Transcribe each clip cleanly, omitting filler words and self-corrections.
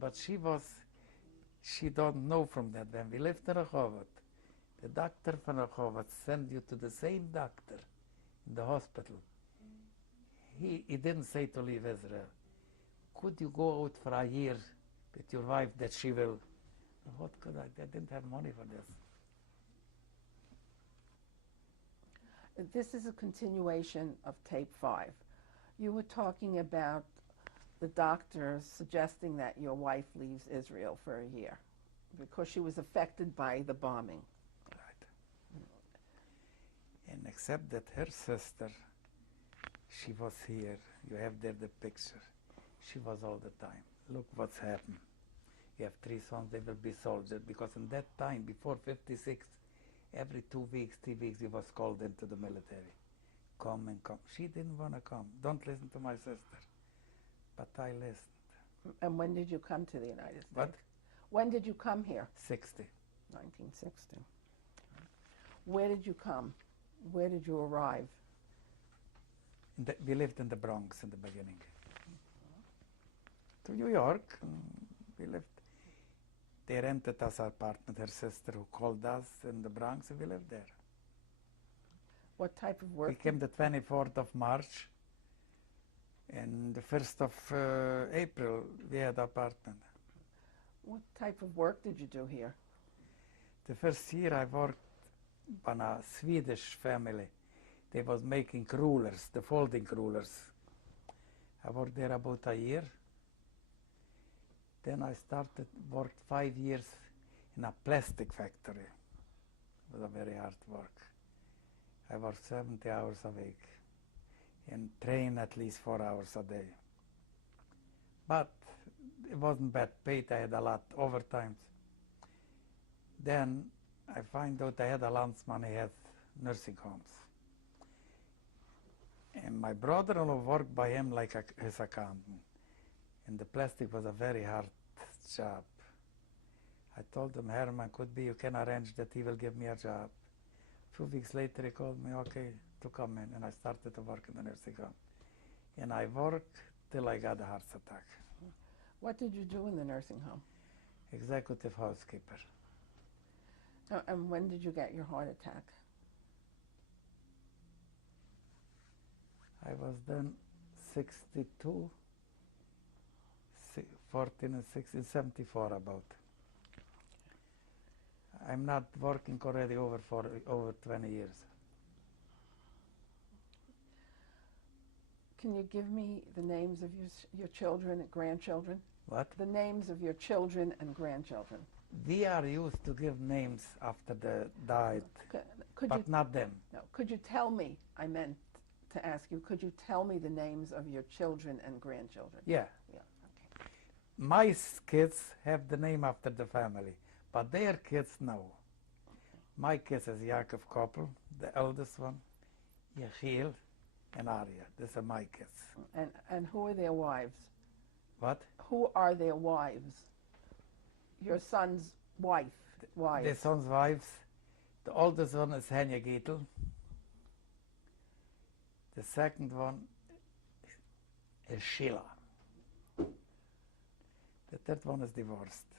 but she don't know from that. When we lived in Rehovot, the doctor from Rehovot sent you to the same doctor in the hospital. He didn't say to leave Israel. Could you go out for a year with your wife that she will? What could I? I didn't have money for this. This is a continuation of tape 5. You were talking about the doctor suggesting that your wife leaves Israel for a year because she was affected by the bombing. Right. And except that her sister, she was here. You have there the picture. She was all the time. Look what's happened. You have 3 sons, they will be soldiers. Because in that time, before 56, every 2 weeks, 3 weeks, he was called into the military. Come and come. She didn't want to come. Don't listen to my sister. But I listened. And when did you come to the United States? What? When did you come here? 60. 1960. Where did you come? Where did you arrive? We lived in the Bronx in the beginning. To New York, we lived. They rented us an apartment, her sister who called us in the Bronx, and we lived there. What type of work? We came the 24th of March, and the 1st of April, we had an apartment. What type of work did you do here? The first year I worked on a Swedish family. They was making rulers, the folding rulers. I worked there about a year. Then I worked 5 years in a plastic factory. It was a very hard work. I worked 70 hours a week and trained at least 4 hours a day. But it wasn't bad paid. I had a lot overtime. Then I find out I had a landsman, he had nursing homes. And my brother-in-law worked by him like his accountant. And the plastic was a very hard job. I told him, Herman, could be you can arrange that he will give me a job. A few weeks later he called me, okay, to come in, and I started to work in the nursing home. And I worked till I got a heart attack. What did you do in the nursing home? Executive housekeeper. And when did you get your heart attack? I was then 62, 14 and 16, 74 about. I'm not working already over 20 years. Can you give me the names of your children and grandchildren? What? The names of your children and grandchildren. We are used to give names after they died, but not them. No. Could you tell me, I meant to ask you, could you tell me the names of your children and grandchildren? Yeah. Yeah. Okay. My kids have the name after the family, but their kids no. My kids is Yaakov Koppel, the eldest one, Yechiel, and Arya. These are my kids. And who are their wives? What? Who are their wives? Your son's wives. The son's wives. The oldest one is Henya Gittel. The second one is Sheila. The third one is divorced.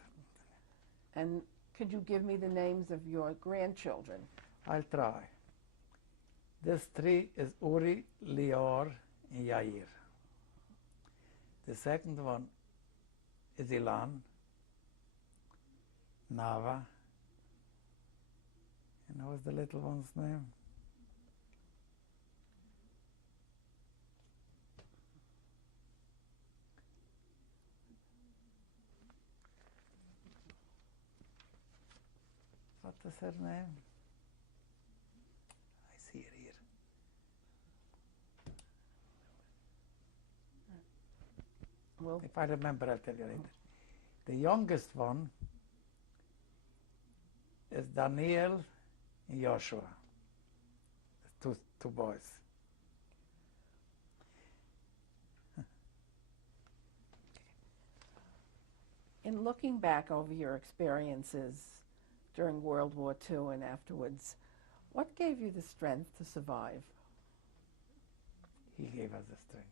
And could you give me the names of your grandchildren? I'll try. This 3 is Uri, Lior, and Yair. The second one is Ilan, Nava, and what's the little one's name? What is her name? I see it here. Well, if I remember, I'll tell you later. The youngest one is Daniel and Joshua, two boys. in looking back over your experiences during World War II and afterwards, what gave you the strength to survive? He gave us the strength,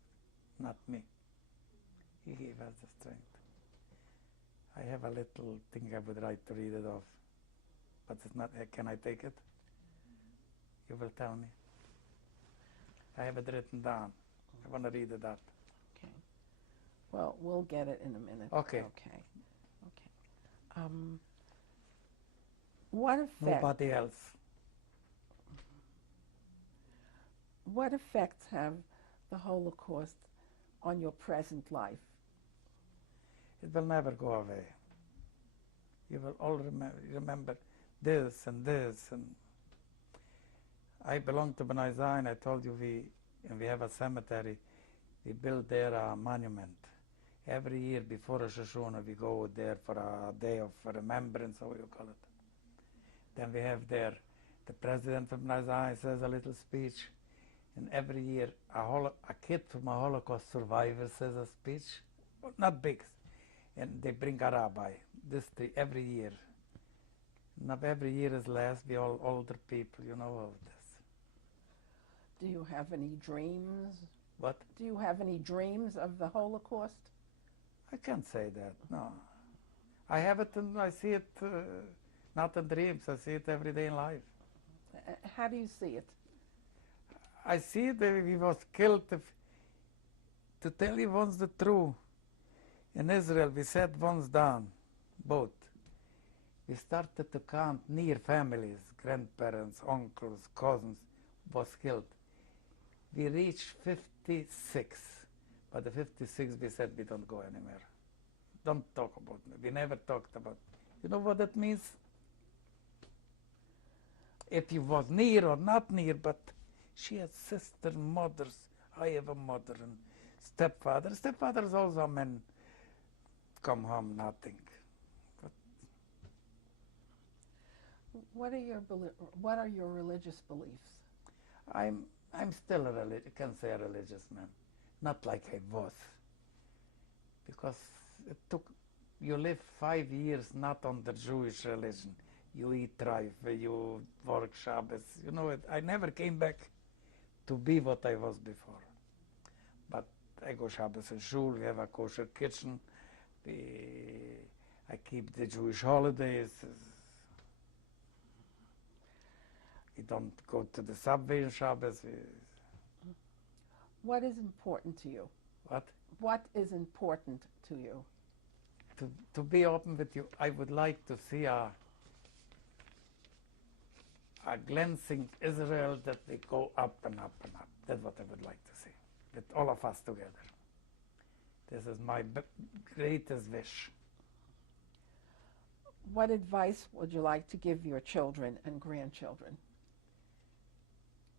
not me. He gave us the strength. I have a little thing I would like to read it off, but it's not. Can I take it? You will tell me. I have it written down. I want to read it out. Okay. Well, we'll get it in a minute. Okay. Okay. Okay. What effect? Nobody else. What effects have the Holocaust on your present life? It will never go away. You will all remember this and this. And I belong to Bnei Zion. I told you we have a cemetery. We build there a monument. Every year before Rosh Hashanah, we go there for a day of remembrance, how you call it. Then we have there the president of Bnei Zion says a little speech. And every year a kid from a Holocaust survivor says a speech, not big. And they bring a rabbi. Every year. Not every year is less. We all older people, you know all this. Do you have any dreams? What? Do you have any dreams of the Holocaust? I can't say that, no. I have it and I see it, not in dreams, I see it every day in life. How do you see it? I see that he was killed. To tell you once the truth, in Israel we sat once down, both. We started to count near families, grandparents, uncles, cousins, was killed. We reached 56. By the 56 we said we don't go anywhere. Don't talk about me. We never talked about it. You know what that means? If you was near or not near, but she has sister, mothers. I have a mother and stepfather. Stepfathers also men come home nothing. But what are your religious beliefs? I'm still can say a religious man, not like I was, because it took. You live 5 years not on the Jewish religion. You eat trife, you work Shabbos. You know it. I never came back to be what I was before. But I go Shabbos in shul. We have a kosher kitchen. I keep the Jewish holidays. We don't go to the subway on Shabbos. What is important to you? What? What is important to you? To be open with you, I would like to see a glancing Israel that we go up and up and up. That's what I would like to see, with all of us together. This is my greatest wish. What advice would you like to give your children and grandchildren?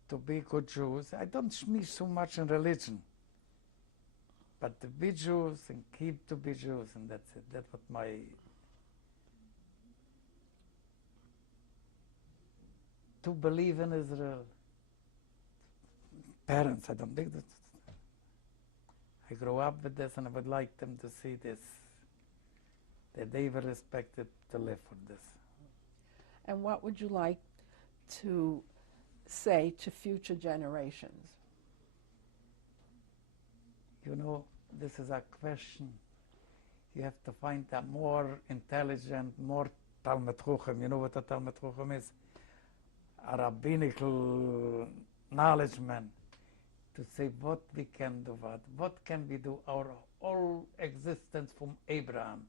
To be good Jews. I don't schmish so much in religion, but to be Jews and keep to be Jews, and that's it. That's what my to believe in Israel. Parents, I don't think that. I grew up with this, and I would like them to see this, that they were respected to live for this. And what would you like to say to future generations? You know, this is a question. You have to find a more intelligent, more Talmud Chochem. You know what a Talmud Chochem is? A rabbinical knowledge man, to say what we can do, what can we do. Our whole existence from Abraham,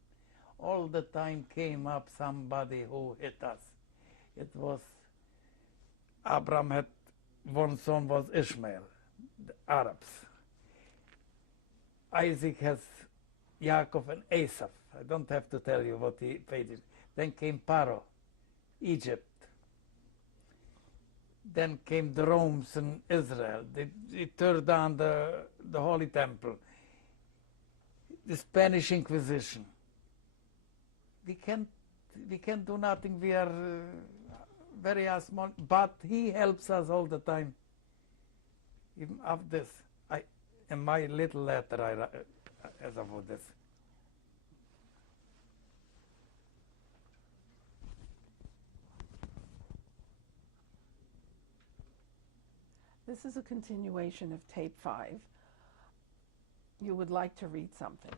all the time came up somebody who hit us. It was Abraham had one son was Ishmael, the Arabs. Isaac has Yaakov and Esau. I don't have to tell you what he faced. Then came Paro, Egypt. Then came the Romans in Israel. They tore down the Holy Temple. The Spanish Inquisition. We can't do nothing. We are very small, but he helps us all the time. Even of this, in my little letter, I as about this. This is a continuation of tape 5. You would like to read something.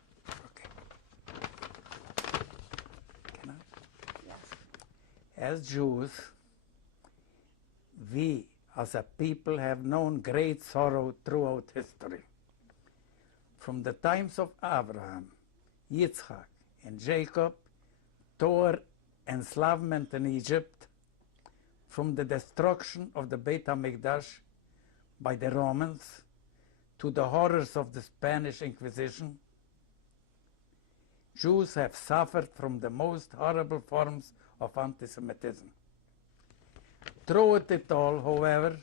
As Jews, we as a people have known great sorrow throughout history. From the times of Abraham, Yitzchak, and Jacob, toward enslavement in Egypt, from the destruction of the Beit HaMikdash by the Romans, to the horrors of the Spanish Inquisition, Jews have suffered from the most horrible forms of anti-Semitism. Through it all, however,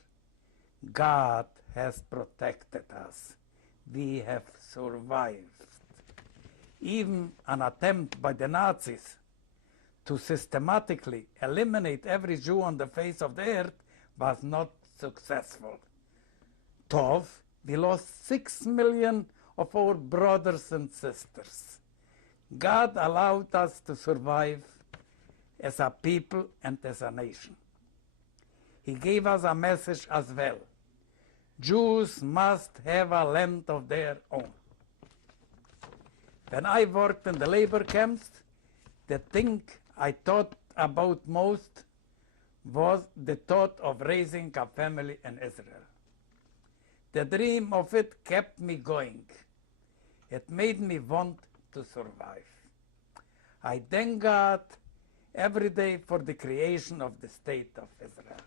God has protected us. We have survived. Even an attempt by the Nazis to systematically eliminate every Jew on the face of the earth was not successful. Tov, we lost 6 million of our brothers and sisters. God allowed us to survive as a people and as a nation. He gave us a message as well. Jews must have a land of their own. When I worked in the labor camps, the thing I thought about most was the thought of raising a family in Israel. The dream of it kept me going. It made me want to survive. I thank God every day for the creation of the state of Israel.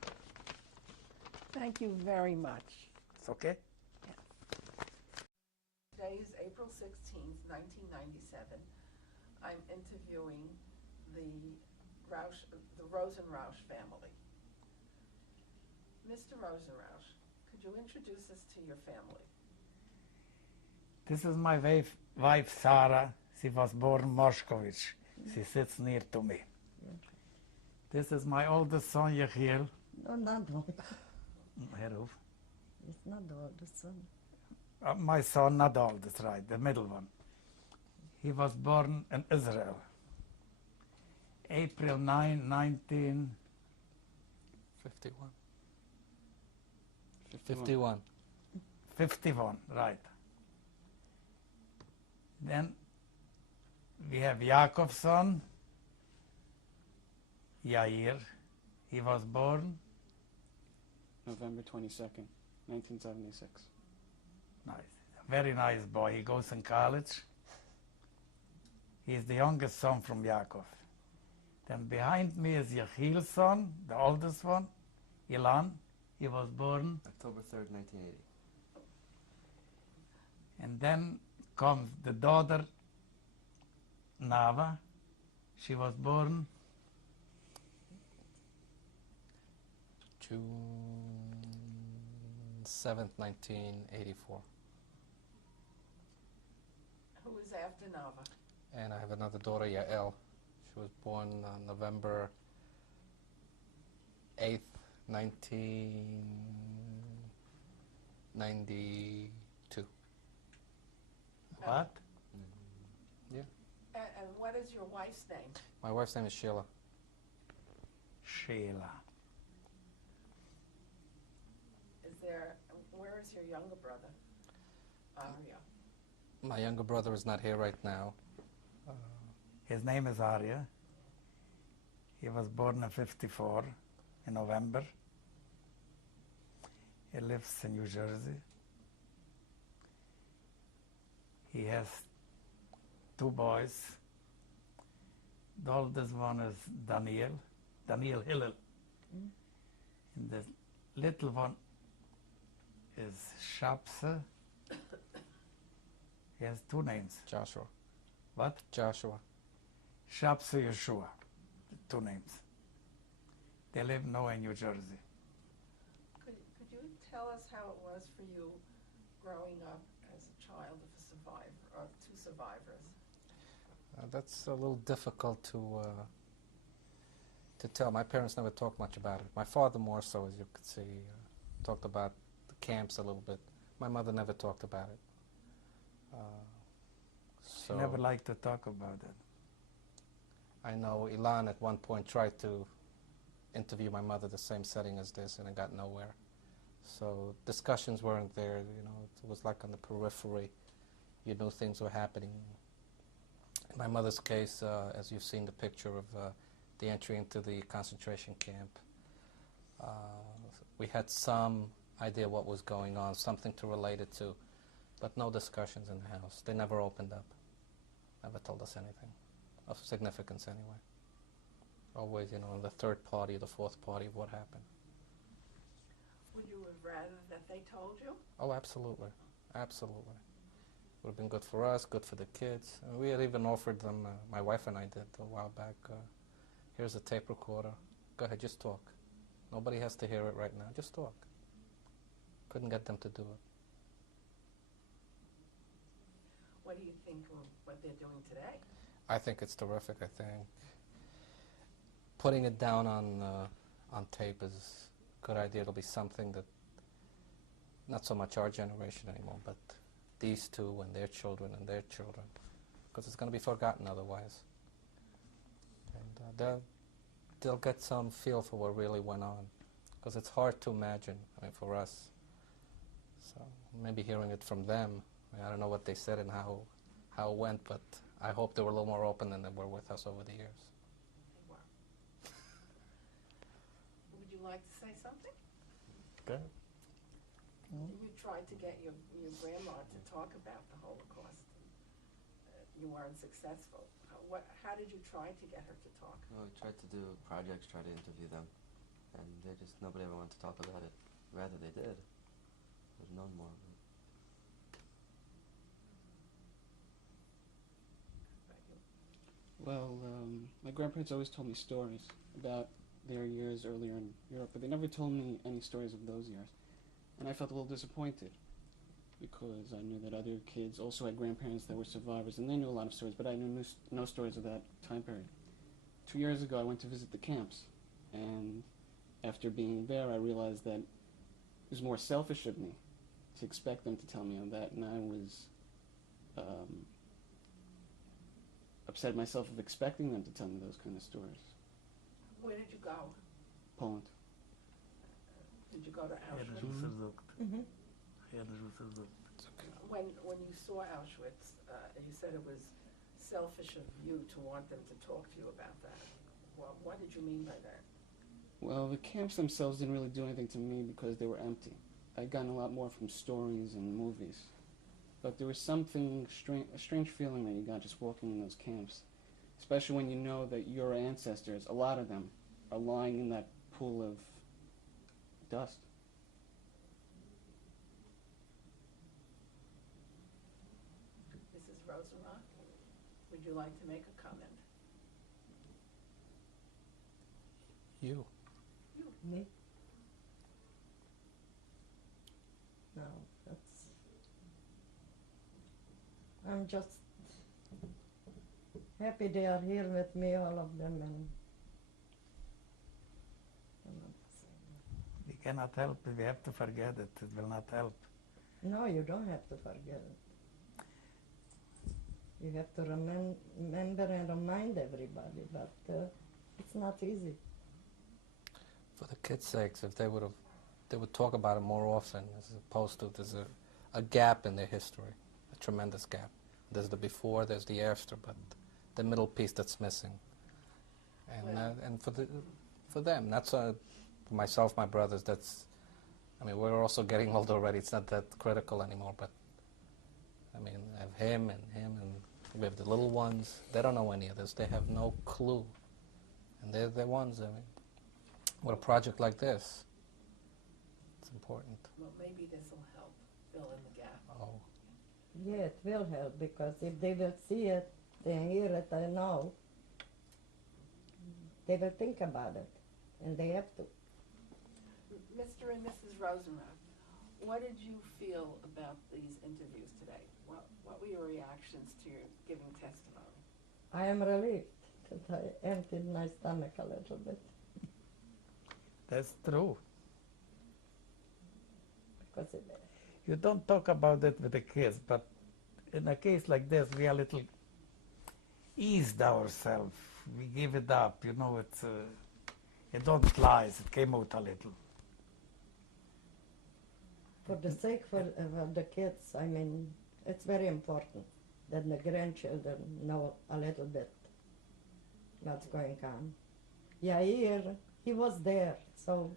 Thank you very much. It's okay? Today is April 16th, 1997. I'm interviewing the Rosenrauch family. Mr. Rosenrauch, could you introduce us to your family? This is my wife Sarah. She was born Moshkovich. She sits near to me. This is my oldest son, Yechiel. No, not all. Herov. It's not the oldest son. My son, not the oldest, right, the middle one. He was born in Israel. April 9, 51. 51. 51, right. Then we have Yaakov's son, Yair. He was born November 22nd, 1976. nice, very nice boy. He goes in college. He's the youngest son from Yaakov. Then behind me is Yechiel's son, the oldest one, Ilan. He was born. October 3rd, 1980. And then comes the daughter, Nava. She was born June 7th, 1984. Who is after Nava? And I have another daughter, Yael. She was born November 8th, 1992. what? Yeah. And what is your wife's name? My wife's name is Sheila. Sheila. Where is your younger brother? Arya. My younger brother is not here right now. His name is Arya. He was born in 54 in November. He lives in New Jersey. He has 2 boys. The oldest one is Daniel Hillel. And the little one is Shapsa. He has 2 names. Joshua. What? Joshua. Shapsa Yeshua. 2 names. They live now in New Jersey. Could you tell us how it was for you growing up as a child of a survivor, or 2 survivors? That's a little difficult to tell. My parents never talked much about it. My father more so, as you could see, talked about the camps a little bit. My mother never talked about it. I never liked to talk about it. I know Ilan at one point tried to interview my mother the same setting as this, and it got nowhere. So discussions weren't there. You know, it was like on the periphery. You knew things were happening. In my mother's case, as you've seen the picture of the entry into the concentration camp. We had some idea what was going on, something to relate it to, but no discussions in the house. They never opened up, never told us anything of significance anyway. Always, you know, the third party, the fourth party of what happened. Would you have rather that they told you? Oh, absolutely, absolutely. Would have been good for us, good for the kids. And we had even offered them, my wife and I did a while back, here's a tape recorder. Go ahead, just talk. Nobody has to hear it right now, just talk. Couldn't get them to do it. What do you think of what they're doing today? I think it's terrific. I think putting it down on tape is a good idea. It'll be something that not so much our generation anymore, but these two and their children, because it's going to be forgotten otherwise. And they'll get some feel for what really went on, because it's hard to imagine, I mean, for us. So maybe hearing it from them, I don't know what they said and how it went, but I hope they were a little more open than they were with us over the years. They were. Would you like to say something? Good. You tried to get your grandma to talk about the Holocaust. You weren't successful. How did you try to get her to talk? Well, we tried to do projects, try to interview them, and nobody ever wanted to talk about it. Rather, they did. They've known more of it. Well, my grandparents always told me stories about their years earlier in Europe, but they never told me any stories of those years. And I felt a little disappointed because I knew that other kids also had grandparents that were survivors, and they knew a lot of stories, but I knew no stories of that time period. 2 years ago, I went to visit the camps, and after being there, I realized that it was more selfish of me to expect them to tell me on that, and I was upset myself of expecting them to tell me those kind of stories. Where did you go? Poland. Did you go to Auschwitz? Mhm. When you saw Auschwitz, you said it was selfish of you to want them to talk to you about that. Well, what did you mean by that? Well, the camps themselves didn't really do anything to me because they were empty. I'd gotten a lot more from stories and movies. But there was something a strange feeling that you got just walking in those camps, especially when you know that your ancestors, a lot of them, are lying in that pool of dust. Mrs. Rosenrauch, would you like to make a comment? You. Me? No, that's... I'm just happy they are here with me, all of them, and... We cannot help it. We have to forget it. It will not help. No, you don't have to forget it. You have to remember and remind everybody, but it's not easy. For the kids' sakes, if they would talk about it more often, as opposed to there's a gap in their history, a tremendous gap. There's the before, there's the after, but the middle piece that's missing. And and for them, that's for myself, my brothers. That's, I mean, we're also getting old already. It's not that critical anymore. But I mean, I have him, and we have the little ones. They don't know any of this. They have no clue, and they're the ones. I mean, with a project like this, it's important. Well, maybe this will help fill in the gap. Oh, Yeah, it will help, because if they will see it, they hear it, I know, they will think about it, and they have to. Mr. and Mrs. Rosenrauch, what did you feel about these interviews today? What were your reactions to your giving testimony? I am relieved that I emptied my stomach a little bit, That's true. because You don't talk about it with the kids, but in a case like this, we are a little eased ourselves. We give it up, you know, it don't lie, it came out a little. for the sake for the kids, I mean, it's very important that the grandchildren know a little bit what's going on. Yair, he was there, so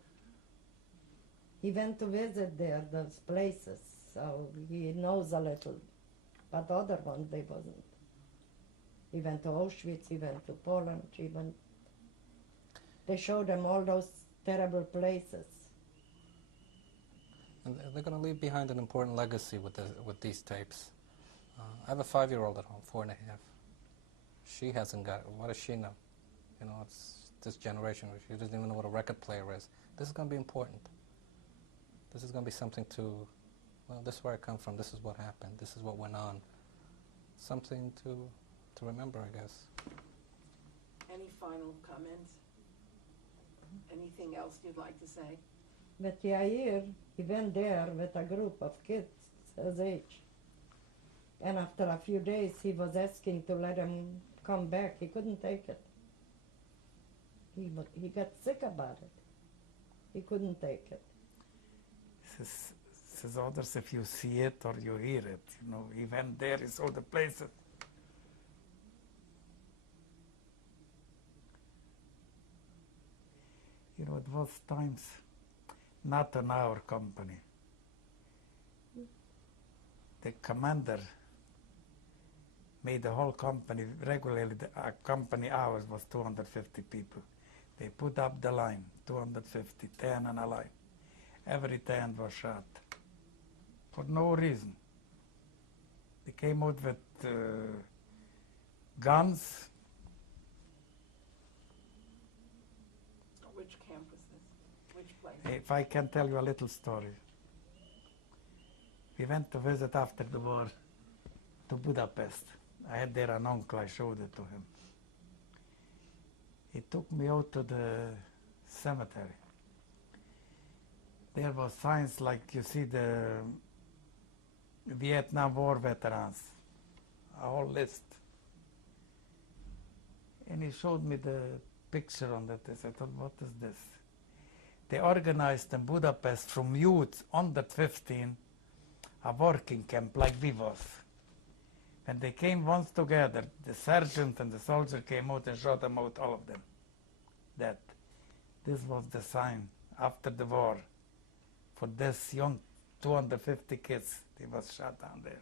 he went to visit there, those places, so he knows a little. But other ones, they wasn't. He went to Auschwitz, he went to Poland, they showed him all those terrible places. And they're going to leave behind an important legacy with these tapes. I have a 5-year-old at home, 4.5. She hasn't got it. What does she know? You know, it's this generation. She doesn't even know what a record player is. This is going to be important. This is going to be something to, well, this is where I come from. This is what happened. This is what went on. Something to remember, I guess. Any final comments? Anything else you'd like to say? But Yair, he went there with a group of kids his age. And after a few days, he was asking to let him come back. He couldn't take it. He got sick about it. He couldn't take it. Says others, if you see it or you hear it, you know, he went there, he saw the places. You know, it was times not in our company. The commander made the whole company, regularly the company hours was 250 people. They put up the line, 250, 10 on a line. Every 10 was shot for no reason. They came out with guns. Which camp was this? Which place? If I can tell you a little story. We went to visit after the war to Budapest. I had there an uncle, I showed it to him. He took me out to the cemetery. There was signs like you see the Vietnam War veterans, a whole list. And he showed me the picture on that. I said, what is this? They organized in Budapest from youth under 15 a working camp like we was. When they came once together, the sergeant and the soldier came out and shot them out, all of them. That this was the sign after the war for this young 250 kids. They was shot down there.